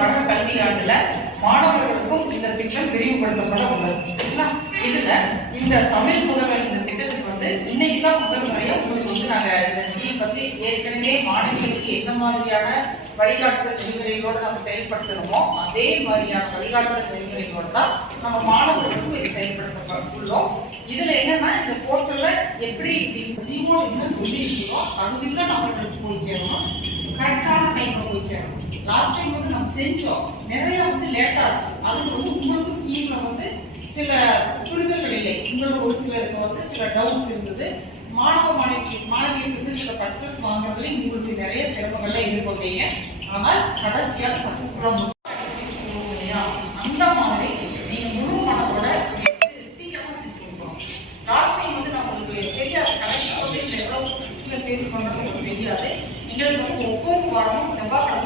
வர கல்வியாண்டுல மாணவர்களுக்கும் இந்த திட்டம் விரிவுபடுத்தப்பட உள்ளது. இதுல இந்த தமிழ் புதல்வன் இந்த திட்டத்துக்கு வந்து இன்னைக்கு தான் முதல் முறையா உங்களுக்கு வந்து நாங்க இந்த ஸ்கீம் பத்தி ஏற்கனவே மாணவிகளுக்கு என்ன மாதிரியான வழிகாட்டுதல் நெறிமுறைகளோடு நம்ம செயல்படுத்தணுமோ அதே மாதிரியான வழிகாட்டுதல் நெறிமுறைகளோடு தான் நம்ம மாணவர்களுக்கும் இது செயல்படுத்த இதுல என்னன்னா இந்த போர்ட்டல்ல எப்படி ஜீவோ இன்னும் சொல்லியிருக்கோம் அது இல்லை நம்மளுக்கு போய் சேரணும். கரெக்டான டைம்ல போய் லாஸ்ட் டைம் வந்து நம்ம செஞ்சோம். நிறைய வந்து லேட் ஆச்சு. அதுக்கு வந்து உங்களுக்கு ஸ்கீம்ல வந்து சில புரிதல்கள் இல்லை. உங்களுக்கு ஒரு சிலருக்கு வந்து சில டவுட்ஸ் இருந்தது. மாணவ மாணவி மாணவியிலிருந்து சில பர்பஸ் வாங்குறதுல உங்களுக்கு நிறைய சிரமங்கள்லாம் எதிர்கொண்டீங்க ஆனால் கடைசியாக சக்சஸ்ஃபுல்லாக முடிச்சு இல்லையா அந்த மாதிரி நீங்க முழு மனதோட சீக்கிரமா செஞ்சு கொடுக்கணும். லாஸ்ட் டைம் வந்து நான் உங்களுக்கு தெரியாது. கடைசி வந்து எவ்வளவு உங்களுக்கு தெரியாது. எங்களுக்கு வந்து ควรแต่ว่ามัน